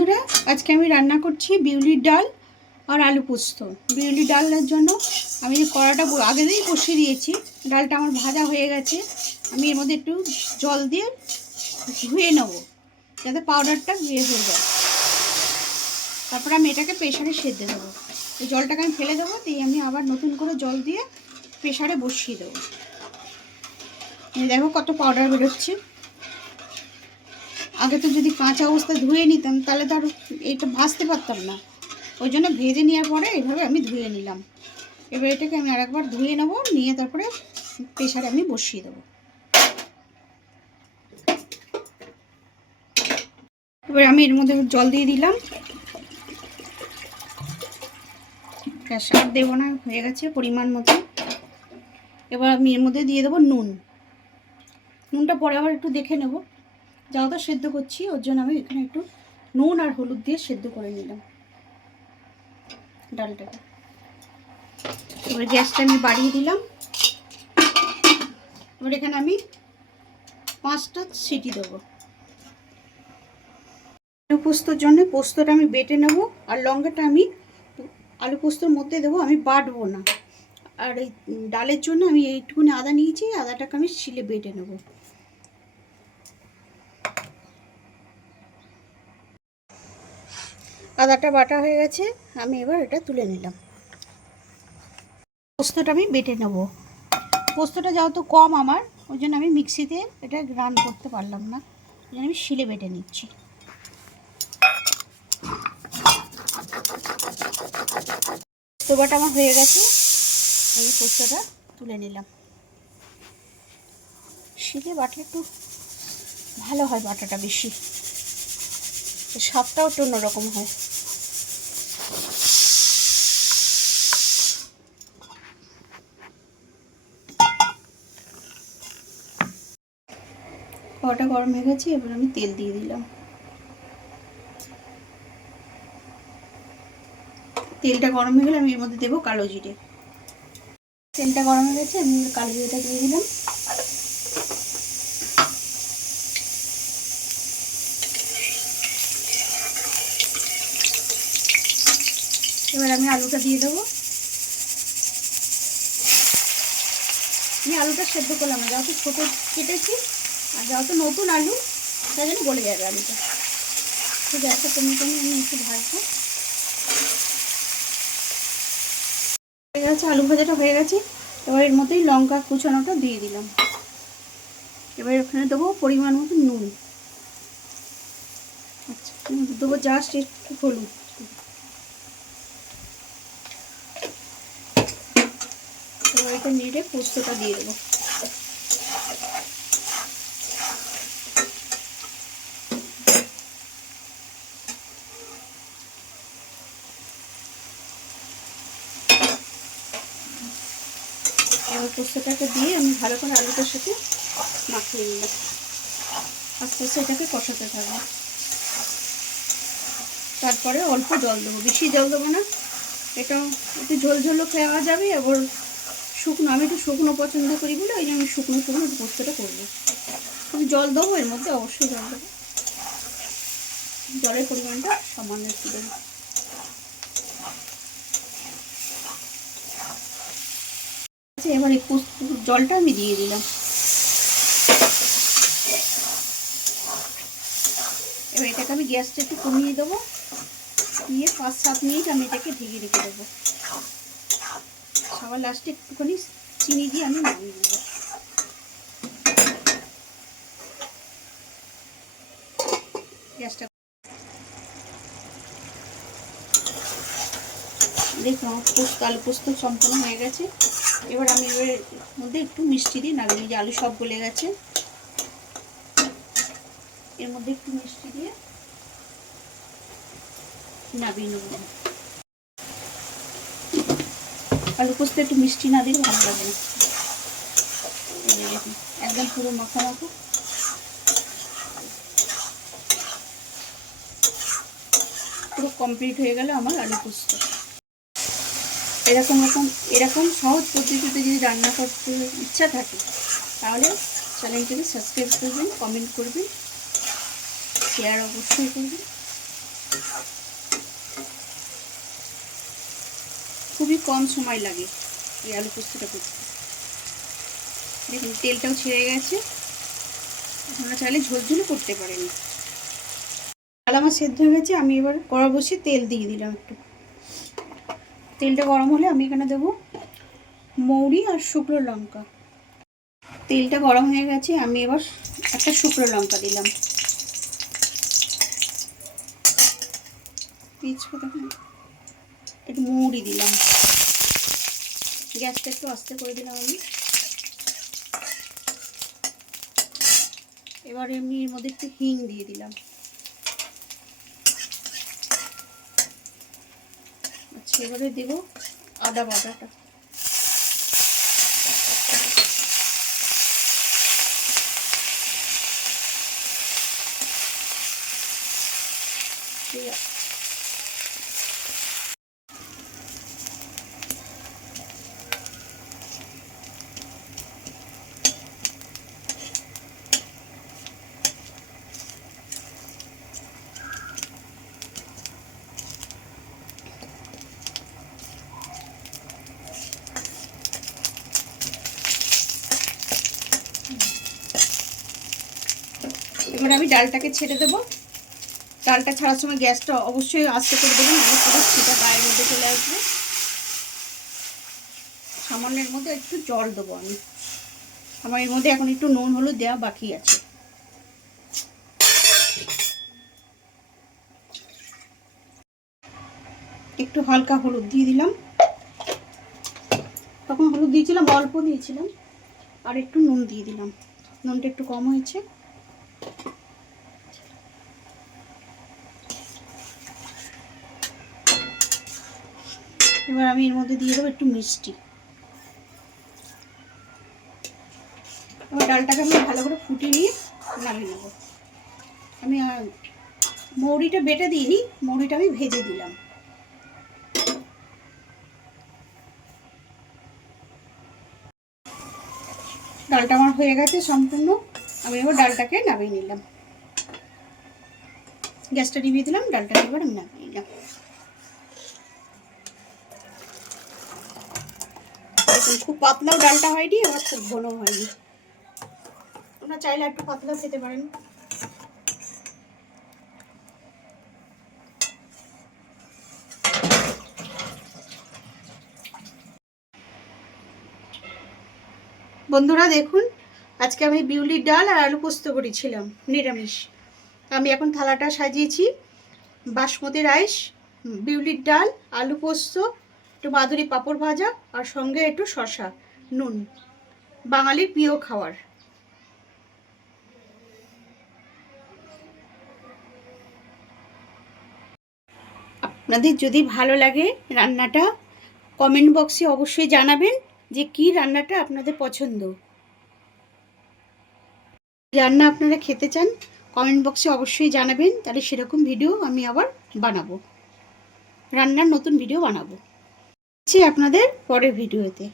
বন্ধুরা, আজকে আমি রান্না করছি বিউলির ডাল আর আলু পোস্ত। বিউলির ডালের জন্য আমি কড়াটা আগে দিয়েই কষিয়ে দিয়েছি। ডালটা আমার ভাজা হয়ে গেছে। আমি এর মধ্যে একটু জল দিয়ে ধুয়ে নেব যাতে পাউডারটা হয়ে যায়। তারপর আমি এটাকে প্রেশারে সেদ্ধ দেবো। এই জলটাকে আমি ফেলে দেবো, দিয়ে আমি আবার নতুন করে জল দিয়ে প্রেশারে বসিয়ে দেবো। দেখো কত পাউডার বেরোচ্ছে। আগে তো যদি কাঁচা অবস্থায় ধুয়ে নিতাম তাহলে তো আর এটা ভাজতে পারতাম না। ওই জন্য ভেজে নেওয়ার পরে এইভাবে আমি ধুয়ে নিলাম। এবার এটাকে আমি আরেকবার ধুয়ে নেব, নিয়ে তারপরে প্রেশারে আমি বসিয়ে দেবো। এবার আমি এর মধ্যে জল দিয়ে দিলাম, আর দেবো না, হয়ে গেছে পরিমাণ মতো। এবার আমি এর মধ্যে দিয়ে দেবো নুন। নুনটা পরে আবার একটু দেখে নেব, যতটা সেদ্ধ করছি ওর জন্য আমি এখানে একটু নুন আর হলুদ দিয়ে সেদ্ধ করে নিলাম ডালটাকে। এবার গ্যাসটা আমি বাড়িয়ে দিলাম। এবার এখানে আমি 5টা সিটি দেবো। আলু পোস্তর জন্য পোস্তটা আমি বেটে নেব, আর লঙ্কাটা আমি আলু পোস্তর মধ্যে দেবো, আমি বাটবো না। আর এই ডালের জন্য আমি এইটুকুনি আদা নিয়েছি, আদাটাকে আমি শিলে বেটে নেব। আদাটা বাটা হয়ে গেছে, আমি এবার এটা তুলে নিলাম। পোস্তটা আমি বেটে নেব। পোস্তটা যেহেতু কম আমার, ওই জন্য আমি মিক্সিতে এটা গ্রাইন্ড করতে পারলাম না, ওই জন্য আমি শিলে বেটে নিচ্ছি। পোস্ত বাটা আমার হয়ে গেছে, আমি পোস্তটা তুলে নিলাম। শিলে বাটা একটু ভালো হয়, বাটাটা বেশি, স্বাদটাও একটু অন্যরকম হয়। কড়াটা গরম হয়ে গেছে, এবার আমি তেল দিয়ে দিলাম। তেলটা গরম হয়ে গেলে আমি এর মধ্যে দেবো কালো জিরে। তেলটা গরম হয়ে গেছে, আমি কালো জিরেটা দিয়ে দিলাম। এবার আমি আলুটা দিয়ে দেবো। আমি আলুটা সেদ্ধ করলাম না, যেহেতু ছোটো কেটেছি আর যেহেতু নতুন আলু, তাই জন্য গলে যাবে আলুটা। তো গ্যাসটা কমিয়ে কমিয়ে আমি একটু ভাজবো। হয়ে গেছে, আলু ভাজাটা হয়ে গেছে। এবার এর মধ্যেই লঙ্কা কুচানোটা দিয়ে দিলাম। এবার এখানে দেবো পরিমাণ মতো নুন। আচ্ছা, দেবো জাস্ট একটু হলুদ। এবার এটা নেড়ে পোস্তটা দিয়ে দেবো। এবার পোস্তটাকে দিয়ে আমি ভালো করে আলুটার সাথে মাখিয়ে নিলাম। আস্তে আস্তে এটাকে কষাতে থাকবো। তারপরে অল্প জল দেবো, বেশি জল দেবো না। এটা একটু ঝোল ঝোলও খাওয়া যাবে, আবার শুকনো, আমি একটু শুকনো পছন্দ করি বলে ওই জন্য আমি শুকনো শুকনো একটু পোস্তটা করবো। আমি জল দেবো, এর মধ্যে অবশ্যই জল দেবো। জলের পরিমাণটা সামান্য একটু দেবো। আচ্ছা, এবার এই জলটা আমি দিয়ে দিলাম। এবার এটাকে আমি গ্যাসটা একটু কমিয়ে দেবো, দিয়ে 5-7 মিনিট আমি এটাকে ঢেকে রেখে দেবো। সবার লাস্টে একটুখানি চিনি দিয়ে আমি নামিয়ে দেবো। গ্যাসটা দেখুন, আমার আলু পোস্ত সম্পূর্ণ হয়ে গেছে। এবার আমি এর মধ্যে একটু মিষ্টি দিয়ে নামিয়ে, যে আলু সব গলে গেছে, এর মধ্যে একটু মিষ্টি দিয়ে নামিয়ে নেব। আলু পোস্ত একটু মিষ্টি না দিলে ভালো লাগে না। দেখুন, একদম পুরো মাখা মাখা। পুরো কমপ্লিট হয়ে গেল আমার আলু পোস্ত। এরকম সহজ পদ্ধতিতে যদি রান্না করতে ইচ্ছা থাকে তাহলে চ্যানেলটিকে সাবস্ক্রাইব করবেন, কমেন্ট করবেন, শেয়ার অবশ্যই করবেন। খুবই কম সময় লাগে এই আলু পোস্তটা করতে। দেখুন তেলটাও ছেড়ে গেছে। আপনারা চাইলে ঝোল ঝোলও করতে পারেন। ডাল আমার সেদ্ধ হয়ে গেছে। আমি এবার কড়া বসিয়ে তেল দিয়ে দিলাম একটু। তেলটা গরম হলে আমি এখানে দেবো মৌরি আর শুকনো লঙ্কা। তেলটা গরম হয়ে গেছে। আমি এবার একটা শুকনো লঙ্কা দিলাম। একটু মৌরি দিলাম। গ্যাসটা একটু আস্তে করে দিলাম আমি। এবার এমনি এর মধ্যে একটু হিং দিয়ে দিলাম। আচ্ছা, এবারে দেবো আদা বাটাটা। এবার আমি ডালটাকে ছেড়ে দেবো। ডালটা ছাড়ার সময় গ্যাসটা অবশ্যই আস্তে করে দেবেন, নাহলে পুরো ছিটা গায়ের মধ্যে চলে আসবে। সামান্যের মধ্যে একটু জল দেবো আমি। আমার এর মধ্যে এখন একটু নুন হলুদ দেওয়া বাকি আছে। একটু হালকা হলুদ দিয়ে দিলাম। তখন হলুদ দিয়েছিলাম, অল্প দিয়েছিলাম। আর একটু নুন দিয়ে দিলাম। নুনটা একটু কম হয়েছে। এবার আমি এর মধ্যে দিয়ে দেবো একটু মিষ্টি। এবার ডালটাকে আমি ভালো করে ফুটিয়ে নিয়ে নামিয়ে নেব। আমি মৌরিটা বেটে দিইনি, মৌরিটা আমি ভেজে দিলাম। ডালটা আমার হয়ে গেছে সম্পূর্ণ। আমি এবার ডালটাকে নামিয়ে নিলাম। গ্যাসটা নিভিয়ে দিলাম। ডালটাকে এবার আমি নামিয়ে নিলাম। খুব পাতলাও ডালটা হয়নি, আবার খুব ঘন হয়নি। আপনারা চাইলে একটু পাতলাও খেতে পারেন। বন্ধুরা দেখুন, আজকে আমি বিউলির ডাল আর আলু পোস্ত করেছিলাম নিরামিষ। আমি এখন থালাটা সাজিয়েছি বাসমতি রাইস, বিউলির ডাল, আলু পোস্ত, একটু মাধুরী পাঁপড় ভাজা, আর সঙ্গে একটু শসা, নুন, বাঙালির প্রিয় খাবার। আপনাদের যদি ভালো লাগে রান্নাটা, কমেন্ট বক্সে অবশ্যই জানাবেন যে কি রান্নাটা আপনাদের পছন্দ। রান্না আপনারা খেতে চান কমেন্ট বক্সে অবশ্যই জানাবেন, তাহলে সেরকম ভিডিও আমি আবার বানাবো, রান্নার নতুন ভিডিও বানাবো। আপনাদের পরের ভিডিওতে।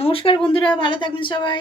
নমস্কার বন্ধুরা, ভালো থাকবেন সবাই।